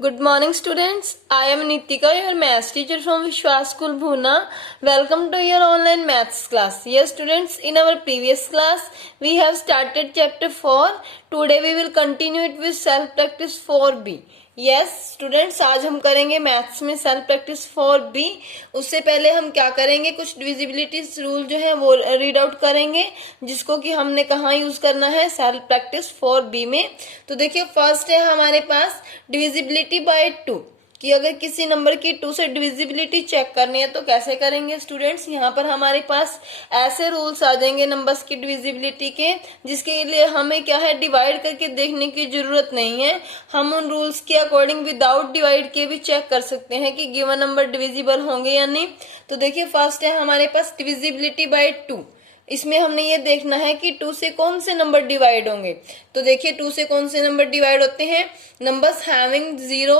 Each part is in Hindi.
Good morning, students. I am Nitika, your maths teacher from Vishwas School, Bhuna. Welcome to your online maths class. Yes, students, in our previous class, we have started chapter 4. Today we will continue it with self practice 4B. Yes students, आज हम करेंगे मैथ्स में सेल्फ प्रैक्टिस 4B। उससे पहले हम क्या करेंगे, कुछ डिविजिबिलिटी रूल जो है वो रीड आउट करेंगे, जिसको कि हमने कहाँ यूज करना है, सेल्फ प्रैक्टिस 4B में। तो देखिए, फर्स्ट है हमारे पास डिविजिबिलिटी बाय 2, कि अगर किसी नंबर की 2 से डिविजिबिलिटी चेक करनी है तो कैसे करेंगे स्टूडेंट्स। यहाँ पर हमारे पास ऐसे रूल्स आ जाएंगे नंबर्स की डिविजिबिलिटी के, जिसके लिए हमें क्या है, डिवाइड करके देखने की जरूरत नहीं है। हम उन रूल्स के अकॉर्डिंग विदाउट डिवाइड के भी चेक कर सकते हैं कि गिवन नंबर डिविजिबल होंगे या नहीं। तो देखिए, फर्स्ट है हमारे पास डिविजिबिलिटी बाय 2। इसमें हमने ये देखना है कि 2 से कौन से नंबर डिवाइड होंगे। तो देखिए, 2 से कौन से नंबर डिवाइड होते हैं, नंबर्स हैविंग 0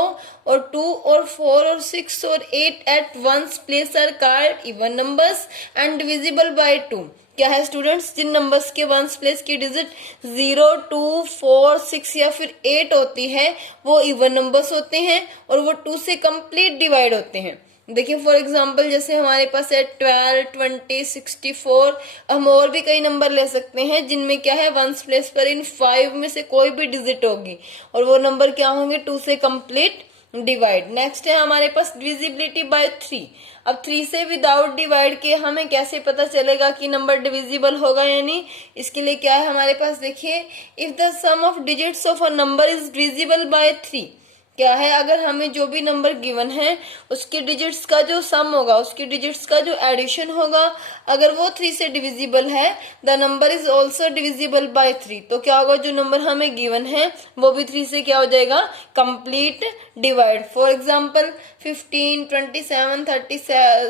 और 2 और 4 और 6 और 8 at ones place are called even numbers and divisible by 2। क्या है स्टूडेंट्स, जिन नंबर्स के वंस प्लेस की डिजिट 0, 2, 4, 6 या फिर 8 होती है वो इवन नंबर्स होते हैं और वो 2 से कंप्लीट डिवाइड होते हैं। देखिए, फॉर एग्जाम्पल जैसे हमारे पास है 12, 20, 64। हम और भी कई नंबर ले सकते हैं जिनमें क्या है, वंस प्लेस पर इन 5 में से कोई भी डिजिट होगी और वो नंबर क्या होंगे, 2 से कंप्लीट डिवाइड। नेक्स्ट है हमारे पास डिविजिबिलिटी बाय 3। अब 3 से विदाउट डिवाइड के हमें कैसे पता चलेगा कि नंबर डिविजिबल होगा या नहीं। इसके लिए क्या है हमारे पास, देखिए, if the sum of digits of a number is divisible by 3। क्या है, अगर हमें जो भी नंबर गिवन है उसके डिजिट्स का जो सम होगा, उसके डिजिट्स का जो एडिशन होगा, अगर वो 3 से डिविजिबल है, the number is also divisible by 3। तो क्या होगा, जो नंबर हमें गिवन है वो भी 3 से क्या हो जाएगा, complete divide. For example 15, 27,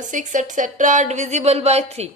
36 etcetera divisible by 3।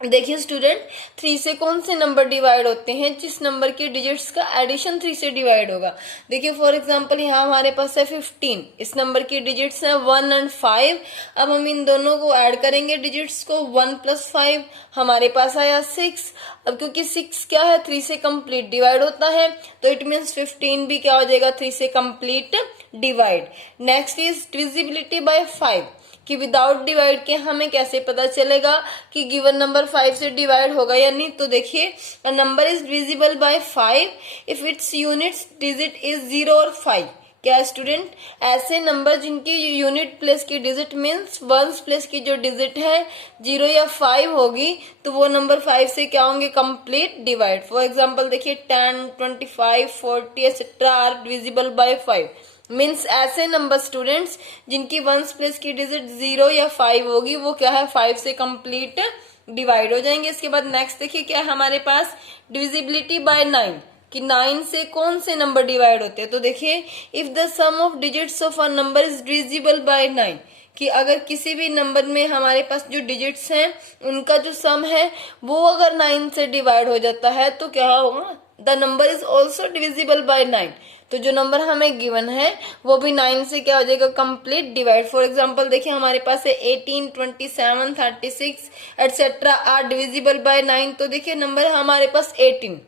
देखिए स्टूडेंट, 3 से कौन से नंबर डिवाइड होते हैं, जिस नंबर के डिजिट्स का एडिशन 3 से डिवाइड होगा। देखिए, फॉर एग्जांपल यहाँ हमारे पास है 15, इस नंबर की डिजिट्स हैं 1 और 5। अब हम इन दोनों को ऐड करेंगे डिजिट्स को, 1 + 5 हमारे पास आया 6। अब क्योंकि 6 क्या है, 3 से कंप्लीट डिवाइड होता है, तो इट मीन्स 15 भी क्या हो जाएगा, 3 से complete divide. Next is divisibility bye 5, कि विदाउट डिवाइड के हमें कैसे पता चलेगा कि गिवन नंबर 5 से डिवाइड होगा या नहीं। तो देखिए, a number is divisible by 5 if it's units digit is 0 और 5। क्या स्टूडेंट, ऐसे नंबर जिनकी यूनिट प्लेस की डिजिट मीन्स वंस प्लेस की जो डिजिट है 0 या 5 होगी, तो वो नंबर 5 से क्या होंगे, कंप्लीट डिवाइड। फॉर एग्जाम्पल देखिए, 10, 25, 40 etcetera are divisible by 5। Means ऐसे नंबर स्टूडेंट्स जिनकी वंस प्लेस की डिजिट 0 या 5 होगी, वो क्या है, 5 से कंप्लीट डिवाइड हो जाएंगे। इसके बाद नेक्स्ट देखिए, क्या है हमारे पास, डिविजिबिलिटी बाय 9, कि 9 से कौन से नंबर डिवाइड होते हैं। तो देखिए, if the sum of digits of a number is divisible by 9, कि अगर किसी भी नंबर में हमारे पास जो डिजिट्स हैं उनका जो सम है वो अगर 9 से डिवाइड हो जाता है, तो क्या होगा, the number is also divisible by 9। तो जो नंबर हमें गिवन है वो भी 9 से क्या हो जाएगा, कंप्लीट डिवाइड। फॉर एग्जांपल देखिए, हमारे पास है 18, 27, 36 एटसेट्रा आर डिविजिबल बाय 9। तो देखिए, नंबर है हमारे पास 18,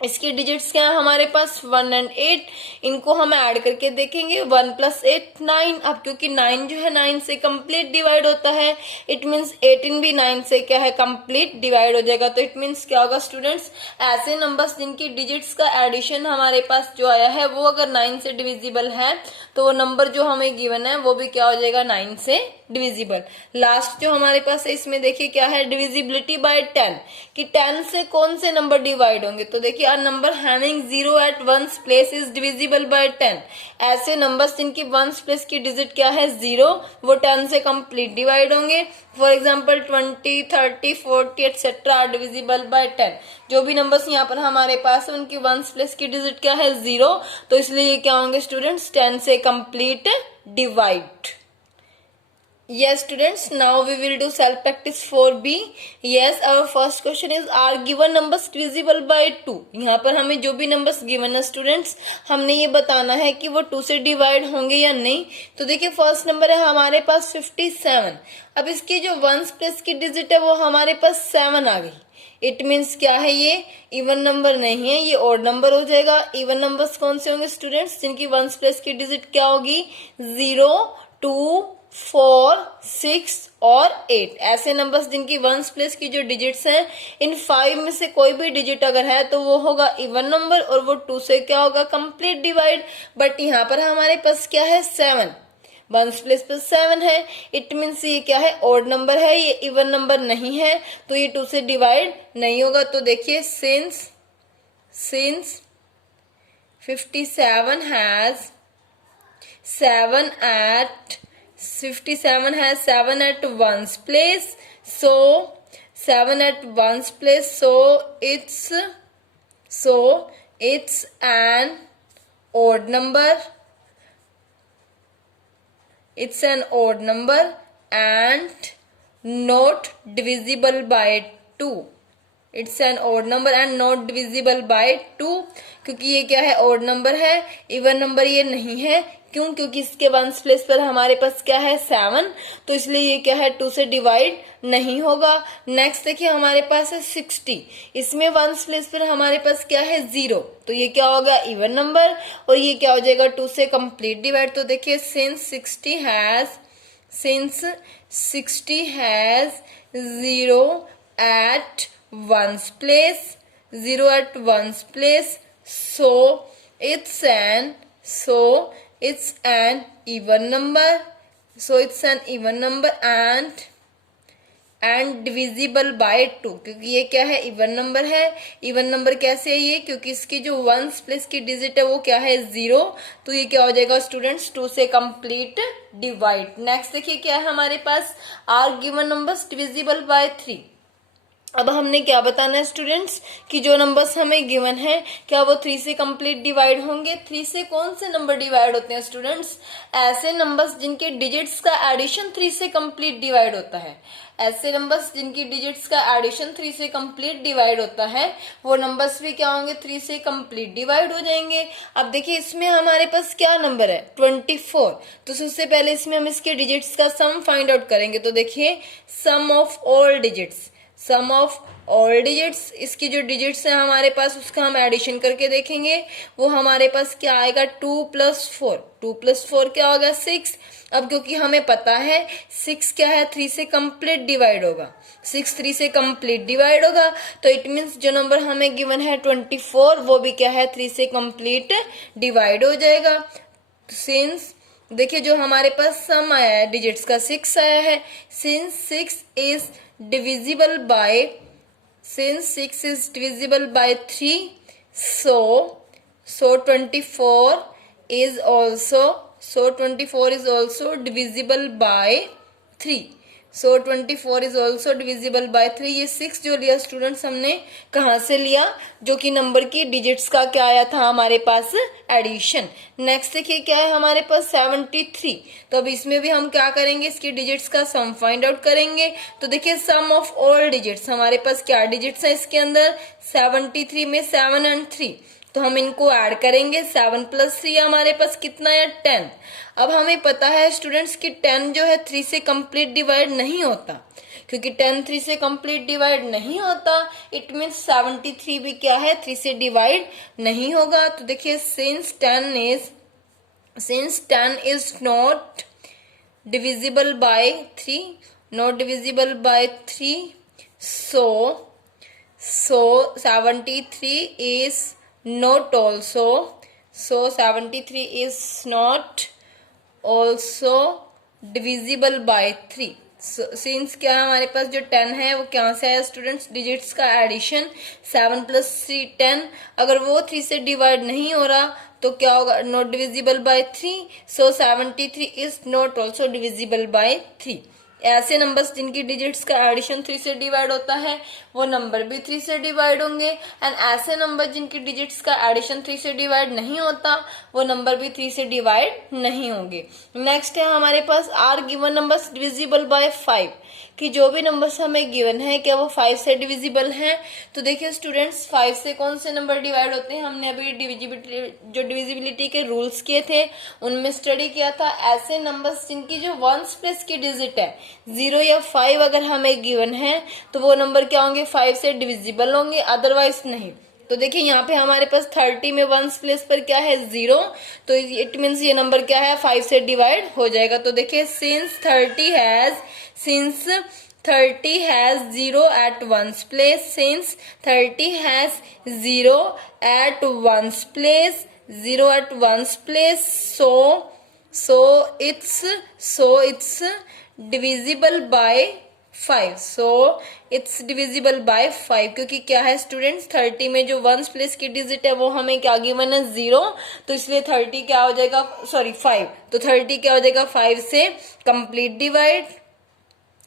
इसकी डिजिट्स क्या है हमारे पास 1 और 8। इनको हम ऐड करके देखेंगे, 1 + 8 9। अब क्योंकि 9 जो है 9 से कंप्लीट डिवाइड होता है, इट मीन्स 18 भी 9 से क्या है, कंप्लीट डिवाइड हो जाएगा। तो इट मीन्स क्या होगा स्टूडेंट्स, ऐसे नंबर्स जिनकी डिजिट्स का एडिशन हमारे पास जो आया है वो अगर 9 से डिविजिबल है, तो वो नंबर जो हमें गिवन है वो भी क्या हो जाएगा, 9 से डिविजिबल। लास्ट जो हमारे पास है, इसमें देखिए क्या है, डिविजिबिलिटी बाय 10, कि 10 से कौन से नंबर डिवाइड होंगे। तो देखिए, a number having 0 at ones place is divisible by 10। ऐसे नंबर्स जिनकी वंस प्लेस की डिजिट क्या है, 0, वो 10 से कंप्लीट डिवाइड होंगे। For example 20, 30, 40 etcetera are divisible by 10। जो भी नंबर्स यहाँ पर हमारे पास है उनकी वंस प्लेस की डिजिट क्या है, 0, तो इसलिए क्या होंगे स्टूडेंट्स, 10 से complete divide. Yes students, now we will do self practice 4B. Yes, our first question is, are given numbers divisible by 2? यहाँ पर हमें जो भी नंबर्स गिवन है स्टूडेंट्स, हमने ये बताना है कि वो 2 से डिवाइड होंगे या नहीं। तो देखिए, फर्स्ट नंबर है हमारे पास 57। अब इसकी जो वंस प्लेस की डिजिट है वो हमारे पास 7 आ गई। इट मीन्स क्या है, ये इवन नंबर नहीं है, ये ऑड नंबर हो जाएगा। इवन नंबर्स कौन से होंगे स्टूडेंट्स, जिनकी वंस प्लेस की डिजिट क्या होगी, 0, 2, 4, 6 और 8। ऐसे नंबर्स जिनकी वंस प्लेस की जो डिजिट्स हैं, इन 5 में से कोई भी डिजिट अगर है तो वो होगा इवन नंबर और वो 2 से क्या होगा, कंप्लीट डिवाइड। बट यहाँ पर हमारे पास क्या है, 7, वंस प्लेस पर 7 है, इट मीन्स ये क्या है, ऑड नंबर है, ये इवन नंबर नहीं है, तो ये 2 से डिवाइड नहीं होगा। तो देखिए since 57 has 7 has 7 at ones place, so 7 at ones place, so it's an odd number. It's an odd number and not divisible by 2. It's an odd number and not divisible by 2, क्योंकि ये क्या है, ऑड नंबर है, इवन नंबर ये नहीं है। क्यों, क्योंकि इसके वंस प्लेस पर हमारे पास क्या है, 7, तो इसलिए ये क्या है, 2 से डिवाइड नहीं होगा। नेक्स्ट देखिए हमारे पास है 60, इसमें वंस प्लेस पर हमारे पास क्या है, 0, तो ये क्या होगा, इवन नंबर, और ये क्या हो जाएगा, 2 से कंप्लीट डिवाइड। तो देखिए since 60 has 0 at ones place, 0 at ones place, so it's an even number, and divisible by 2, क्योंकि ये क्या है, इवन नंबर है। इवन नंबर कैसे है ये, क्योंकि इसकी जो वंस प्लेस की डिजिट है वो क्या है, 0, तो ये क्या हो जाएगा स्टूडेंट्स, 2 से कंप्लीट डिवाइड। नेक्स्ट देखिए क्या है हमारे पास, are given numbers divisible by 3। अब हमने क्या बताना है स्टूडेंट्स, कि जो नंबर्स हमें गिवन है क्या वो 3 से कंप्लीट डिवाइड होंगे। 3 से कौन से नंबर डिवाइड होते हैं स्टूडेंट्स, ऐसे नंबर्स जिनके डिजिट्स का एडिशन 3 से कंप्लीट डिवाइड होता है। ऐसे नंबर्स जिनकी डिजिट्स का एडिशन 3 से कंप्लीट डिवाइड होता है, वो नंबर्स भी क्या होंगे, 3 से कंप्लीट डिवाइड हो जाएंगे। अब देखिए इसमें हमारे पास क्या नंबर है, 24, तो सबसे पहले इसमें हम इसके डिजिट्स का सम फाइंड आउट करेंगे। तो देखिए सम ऑफ ऑल डिजिट्स, इसकी जो डिजिट्स है हमारे पास उसका हम एडिशन करके देखेंगे, वो हमारे पास क्या आएगा, 2 + 4, 2 + 4 क्या होगा, 6। अब क्योंकि हमें पता है 6 क्या है, 3 से कंप्लीट डिवाइड होगा, 6 3 से कंप्लीट डिवाइड होगा, तो इट मीन्स जो नंबर हमें गिवन है 24, वो भी क्या है, 3 से कंप्लीट डिवाइड हो जाएगा। सिंस देखिए जो हमारे पास सम आया है डिजिट्स का, 6 आया है, since 6 is divisible by 3, so 24 is also divisible by 3, so 24 is also divisible by 3। ये 6 जो लिया स्टूडेंट्स हमने कहाँ से लिया, जो कि नंबर की डिजिट्स का क्या आया था हमारे पास, एडिशन। नेक्स्ट देखिए क्या है हमारे पास, 73, तो अब इसमें भी हम क्या करेंगे, इसकी डिजिट्स का सम फाइंड आउट करेंगे। तो देखिए सम ऑफ ऑल डिजिट्स, हमारे पास क्या डिजिट्स है इसके अंदर, 73 में 7 और 3, तो हम इनको ऐड करेंगे, 7 + 3 हमारे पास कितना है, 10। अब हमें पता है स्टूडेंट्स कि 10 जो है 3 से कंप्लीट डिवाइड नहीं होता, क्योंकि 10 3 से कंप्लीट डिवाइड नहीं होता, इट मीन्स 73 भी क्या है, 3 से डिवाइड नहीं होगा। तो देखिए since 10 is not divisible by 3, so 73 is not also divisible by 3। Since क्या है हमारे पास जो 10 है वो क्या से आया स्टूडेंट्स, डिजिट्स का एडिशन, 7 + 3 10, अगर वो 3 से डिवाइड नहीं हो रहा तो क्या होगा, not divisible by 3, so 73 is not also divisible by 3। ऐसे नंबर्स जिनकी डिजिट्स का एडिशन 3 से डिवाइड होता है वो नंबर भी 3 से डिवाइड होंगे, एंड ऐसे नंबर जिनकी डिजिट्स का एडिशन 3 से डिवाइड नहीं होता वो नंबर भी 3 से डिवाइड नहीं होंगे। नेक्स्ट है हमारे पास are given numbers divisible by 5। कि जो भी नंबर्स हमें गिवन है क्या वो 5 से डिविजिबल हैं। तो देखिए स्टूडेंट्स 5 से कौन से नंबर डिवाइड होते हैं, हमने अभी डिविजिबिलिटी के रूल्स किए थे उनमें स्टडी किया था। ऐसे नंबर्स जिनकी जो वंस प्लेस की डिजिट है 0 या 5 अगर हमें गिवन है तो वो नंबर क्या होंगे 5 से डिविजिबल होंगे, अदरवाइज नहीं। तो देखिए यहाँ पे हमारे पास 30 में वंस प्लेस पर क्या है 0, तो इट मीन्स ये नंबर क्या है 5 से डिवाइड हो जाएगा। तो देखिए since 30 has 0 at ones place, since 30 has 0 at ones place, 0 at ones place, so it's divisible by 5, so it's divisible by 5 क्योंकि क्या है स्टूडेंट्स 30 में जो वंस प्लेस की डिजिट है वो हमें क्या गिवन है 0, तो इसलिए 30 क्या हो जाएगा 5, तो 30 क्या हो जाएगा 5 से कंप्लीट डिवाइड।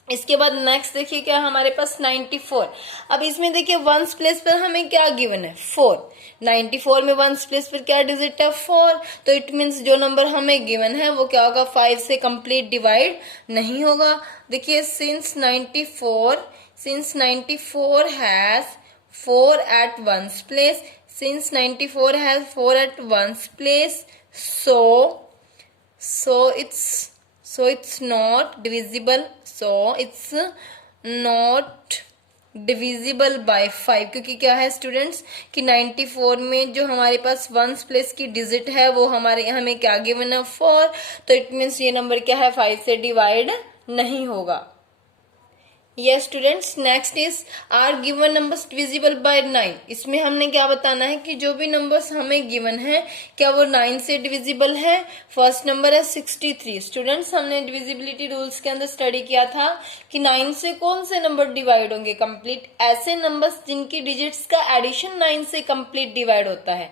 इसके बाद नेक्स्ट देखिए क्या हमारे पास 94। अब इसमें देखिए वंस प्लेस पर हमें क्या गिवन है 4, 94 में वंस प्लेस पर क्या डिजिट है 4, तो इट मीन्स जो नंबर हमें गिवन है वो क्या होगा 5 से कंप्लीट डिवाइड नहीं होगा। देखिए since 94 has 4 at ones place, since 94 has 4 at ones place, so it's not divisible, so it's not divisible by 5 क्योंकि क्या है स्टूडेंट्स कि 94 में जो हमारे पास वंस प्लेस की डिजिट है वो हमें क्या गिवन है 4, तो इट मीन्स ये नंबर क्या है 5 से डिवाइड नहीं होगा। Yes students next is are given numbers divisible by 9। इसमें हमने क्या बताना है कि जो भी नंबर्स हमें गिवन है क्या वो 9 से डिविजिबल है। फर्स्ट नंबर है 63। स्टूडेंट्स हमने डिविजिबिलिटी रूल्स के अंदर स्टडी किया था कि 9 से कौन से नंबर डिवाइड होंगे कंप्लीट, ऐसे नंबर्स जिनकी डिजिट्स का एडिशन 9 से कंप्लीट डिवाइड होता है।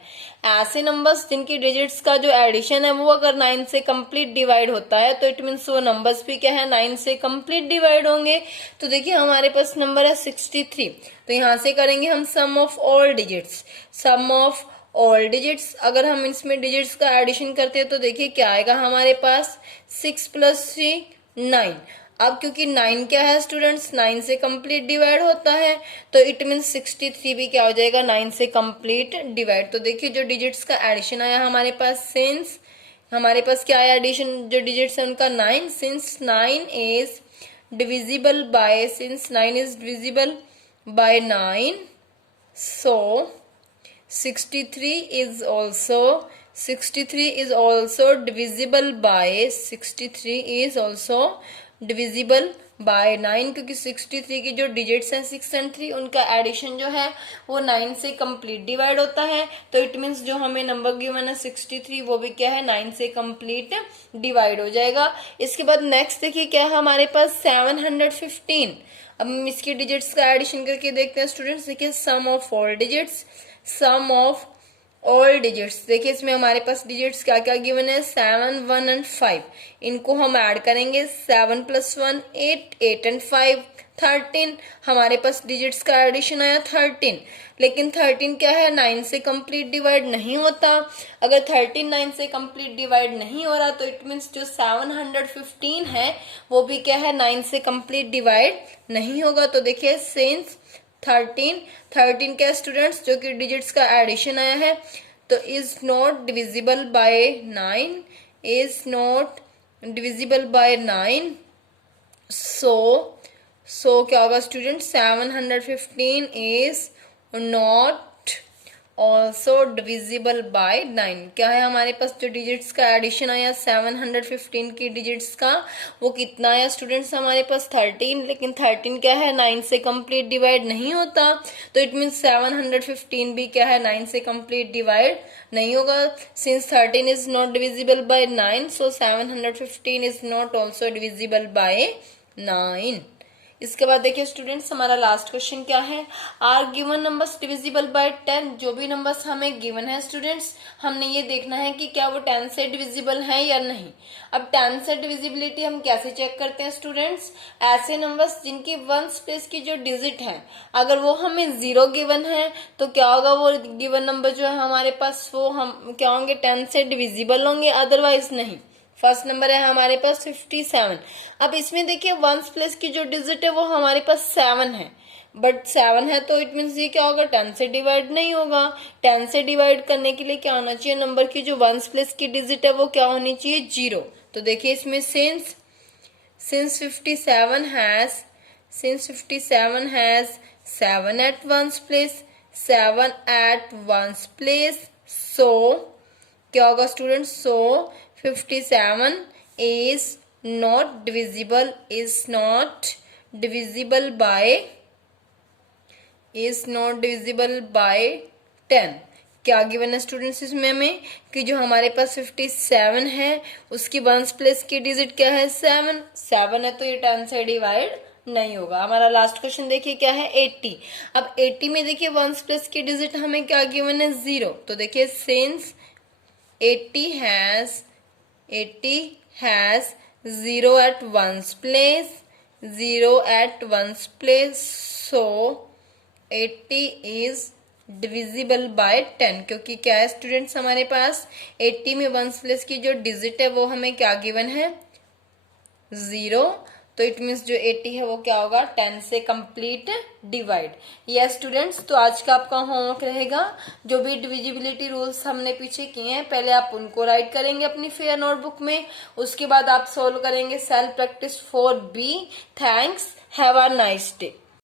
ऐसे नंबर्स जिनकी डिजिट्स का जो एडिशन है वो अगर 9 से कंप्लीट डिवाइड होता है तो इट मीन्स वो नंबर्स भी क्या है 9 से कंप्लीट डिवाइड होंगे। तो देखिए हमारे पास नंबर है 63, तो यहाँ से करेंगे हम sum of all digits, sum of all digits. अगर हम इसमें डिजिट्स का एडिशन करते हैं तो देखिए क्या आएगा हमारे पास 6 + 3 9। अब क्योंकि 9 क्या है स्टूडेंट्स 9 से कंप्लीट डिवाइड होता है तो इट मीन्स 63 भी क्या हो जाएगा 9 से कंप्लीट डिवाइड। तो देखिए जो डिजिट्स का एडिशन आया हमारे पास, सिंस हमारे पास क्या है एडिशन जो डिजिट्स है उनका 9, since 9 is divisible by 9, so 63 is also divisible by 9 क्योंकि 63 की जो डिजिट्स हैं 6 और 3 उनका एडिशन जो है वो 9 से कंप्लीट डिवाइड होता है। तो इट मीन्स जो हमें नंबर गिवन है 63 वो भी क्या है 9 से कंप्लीट डिवाइड हो जाएगा। इसके बाद नेक्स्ट देखिए क्या है हमारे पास 715। अब हम इसकी डिजिट्स का एडिशन करके देखते हैं स्टूडेंट्स। देखिए sum of all digits, sum of all digits, देखिए इसमें हमारे पास डिजिट्स क्या क्या गिवन है 7 1 और 5, इनको हम ऐड करेंगे 7 + 1 8, 8 और 5 13। हमारे पास डिजिट्स का एडिशन आया 13, लेकिन 13 क्या है 9 से कंप्लीट डिवाइड नहीं होता। अगर 13 9 से कंप्लीट डिवाइड नहीं हो रहा तो इट मीन्स जो 715 है वो भी क्या है 9 से कंप्लीट डिवाइड नहीं होगा। तो देखिए सिंस 13 क्या स्टूडेंट्स जो कि डिजिट्स का एडिशन आया है तो is not divisible by 9, is not divisible by 9, सो क्या होगा student 715 is not also divisible by 9। क्या है हमारे पास जो डिजिट्स का एडिशन आया 715 की डिजिट्स का वो कितना आया स्टूडेंट्स हमारे पास 13, लेकिन 13 क्या है 9 से कंप्लीट डिवाइड नहीं होता। तो इट मीन्स 715 भी क्या है 9 से कंप्लीट डिवाइड नहीं होगा। Since 13 is not divisible by 9 so 715 is not also divisible by 9। इसके बाद देखिए स्टूडेंट्स हमारा लास्ट क्वेश्चन क्या है, are given numbers divisible by 10। जो भी नंबर्स हमें गिवन है स्टूडेंट्स हमने ये देखना है कि क्या वो 10 से डिविजिबल है या नहीं। अब 10 से डिविजिबिलिटी हम कैसे चेक करते हैं स्टूडेंट्स, ऐसे नंबर्स जिनकी वंस प्लेस की जो डिजिट है अगर वो हमें 0 गिवन है तो क्या होगा वो गिवन नंबर जो है हमारे पास वो हम क्या होंगे 10 से डिविजिबल होंगे, अदरवाइज नहीं। फर्स्ट नंबर है हमारे पास 57। अब इसमें देखिए वंस प्लेस की जो डिजिट है वो हमारे पास 7 है, बट 7 है तो इट मीन्स ये क्या होगा, 10 से डिवाइड नहीं होगा। 10 से डिवाइड करने के लिए क्या होना चाहिए, नंबर की जो वंस प्लेस की डिजिट है वो क्या होनी चाहिए, 0। तो देखिए इसमें since 57 has 7 at ones place, 7 at ones place, so क्या होगा student, so 57 is not divisible by 10। क्या गिवन है स्टूडेंट्स इसमें हमें कि जो हमारे पास 57 है उसकी वंस प्लेस की डिजिट क्या है, 7 है तो ये 10 से डिवाइड नहीं होगा। हमारा लास्ट क्वेश्चन देखिए क्या है, 80। अब 80 में देखिए वंस प्लेस की डिजिट हमें क्या गिवन है, 0। तो देखिए since 80 has 0 at ones place, so 80 is divisible by 10। क्योंकि क्या है स्टूडेंट्स, हमारे पास 80 में वंस प्लेस की जो डिजिट है वो हमें क्या गिवन है, 0। तो इट मीन्स जो 80 है वो क्या होगा, 10 से कंप्लीट डिवाइड। यस स्टूडेंट्स, तो आज का आपका होमवर्क रहेगा, जो भी डिविजिबिलिटी रूल्स हमने पीछे किए हैं पहले आप उनको राइट करेंगे अपनी फेयर नोटबुक में, उसके बाद आप सोल्व करेंगे self practice 4B। Thanks, have a nice day.